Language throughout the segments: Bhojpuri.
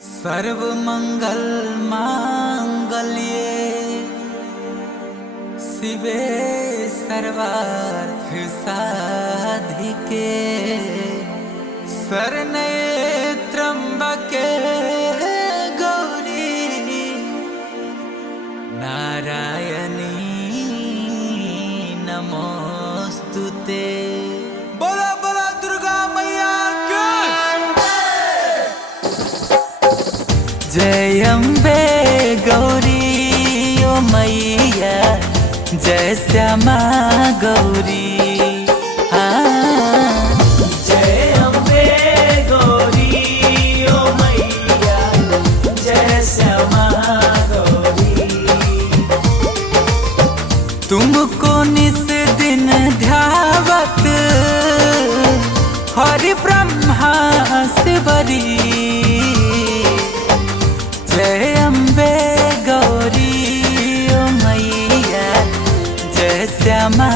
सर्व मंगल मांगल्ये शिवे सर्वार्थ साधिके शरण्ये त्र्यंबके गौरी नारायणी नमोस्तुते। बोला बोला दुर्गा मैया जय अम्बे गौरी ओ मैया जय श्यामा गौरी। जय अम्बे गौरी ओ मैया जय श्यामा गौरी। तुमको निस दिन ध्यावत हरि ब्रह्मा शिवरी। जय अम्बे गौरी ओ मैया जय श्यामा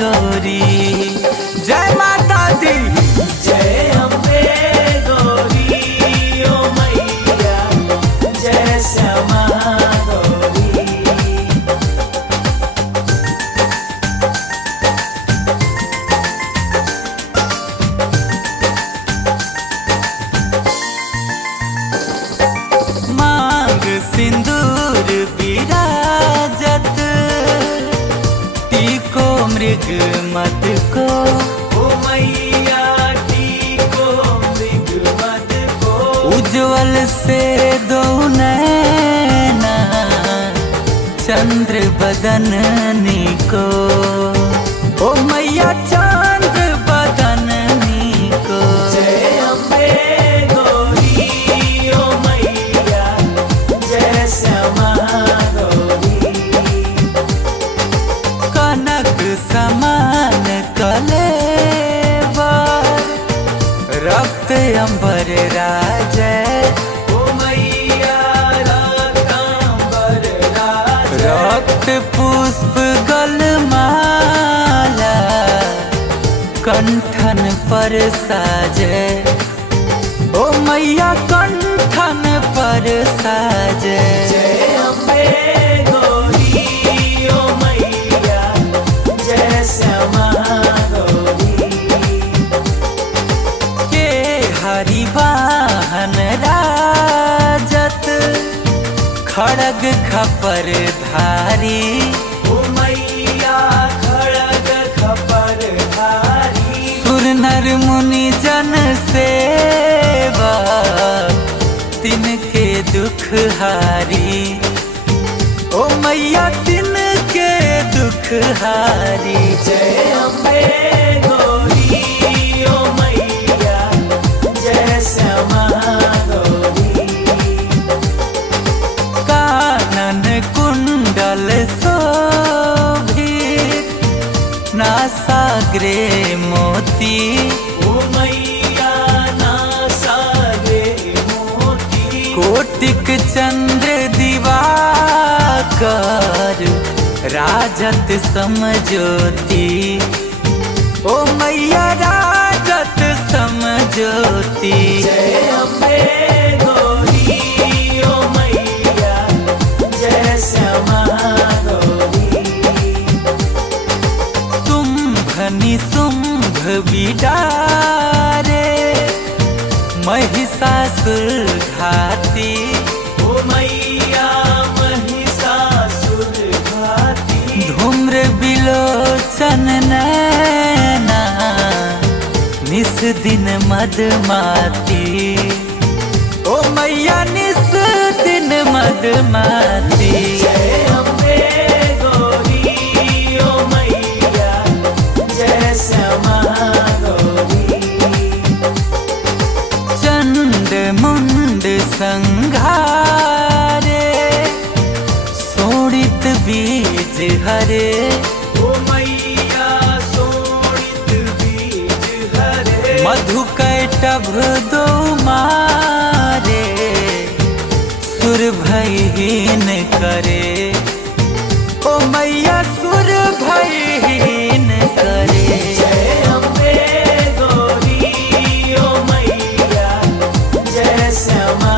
गौरी। जय माता दी। जय अम्बे गौरी ओ मैया जय श्यामा गौरी। मांग सिंदूर विराजत टीको मृग मद को। ओ मैया टीको मृग मद को। उज्ज्वल से दो नैना चंद्र बदननी को। ओ मैया चंद्र बदननी को। जय अम्बे गौरी ओ मैया जय श्यामा गौरी। कनक समान कलेवर रक्त अंबर राजय। ओ मैया रक्तांबर राजय। रक्त पुष्प गलमाला कंठन पर साजय। ओ मैया कंठन पर साजय। जय अम्बे गौरी ओ मैया जय श्यामा गौरी। के हरि वाहन राजत खड़ग खपर धारी। ओ मैया खड़ग खपर धारी। सुर नर मुनि जन सेवा तिनके दुख हारी। ओ मैया तिनके दुख हारी। जय अम्बे गौरी ओ मैया जय श्यामा गौरी। कानन कुंडल शोभित नासाग्रे मोती। ओ मैया नासाग्रे मोती। कोटिक चंद्र दिवाकर राजत समज्योति। ओ मैया राजत समज्योति। जय अम्बे गौरी ओ मैया जय श्यामा गौरी। तुम्भ निशुंभ बिडारे महिषासुर घाती। ओ मैया महिषासुर घाती। धूम्र बिलोचन नैना निस दिन मदमाती। ओ मैया निस दिन मदमाती। जय अम्बे गौरी ओ मैया जय श्यामा गौरी। चंड मुंड संघारे शोणित बीज हरे। ओ मैया शोणित बीज हरे। मधु कैटभ दो मारे सुर भयहीन करे। ओ मैया सुर भयहीन करे। जय अम्बे गौरी ओ मैया जय श्यामा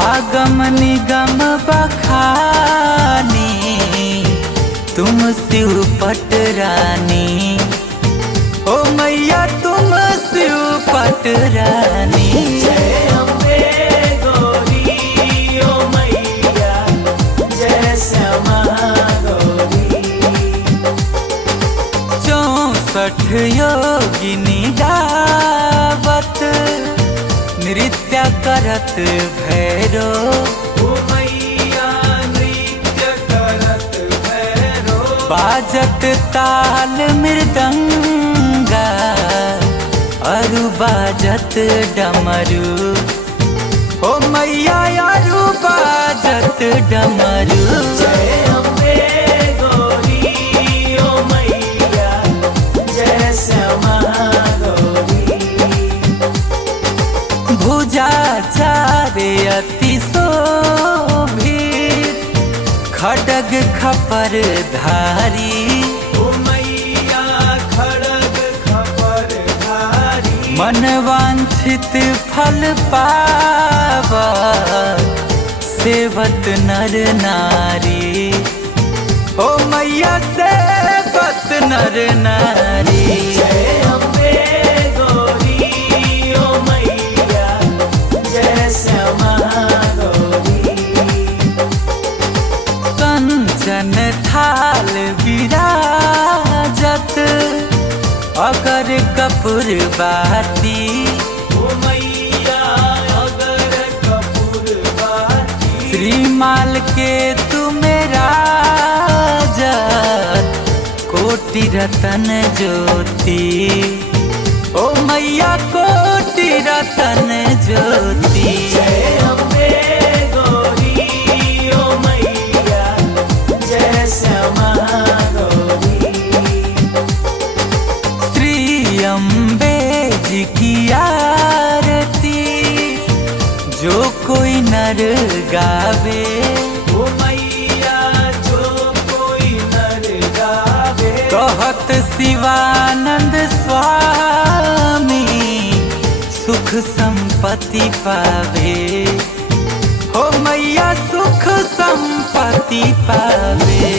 आगम निगम बखानी तुम शिव पट रानी। ओ मैया तुम शिव पट रानी। जय अम्बे गौरी ओ मैया, जय श्यामा गौरी। 64 योगिनी गावत नृत्य करत भैरो। ओ मैया नृत्य करत भैरो। बाजत ताल मृदंगा अरु बाजत डमरू। ओ मैया अरु बाजत डमरू। जय अम्बे गौरी ओ मैया, जय श्यामा गौरी। भुजा चारे अति शोभित खड्ग खपर धारी। ओ मैया खड्ग खपर धारी। मन वांछित फल पावा सेवत नर नारी। ओ मैया सेवत नर नारी। जय अम्बे गौरी ओ मैया, जय श्यामा गौरी। कंचन थाल विराजत अगर कपूर बाती। ओ मैया अगर कपूर बाती। श्रीमाल के तुमेरा जत कोटि रतन ज्योति। ओ मैया कोटि रतन ज्योति। जय अम्बे गौरी ओ मैया, जय श्यामा गौरी। श्री अम्बे जी की आरती जो कोई नर गावे। ओ मैया जो कोई नर गावे। कहत शिवानंद स्वामी सुख संपत्ति पावे। हो मैया सुख संपत्ति पावे।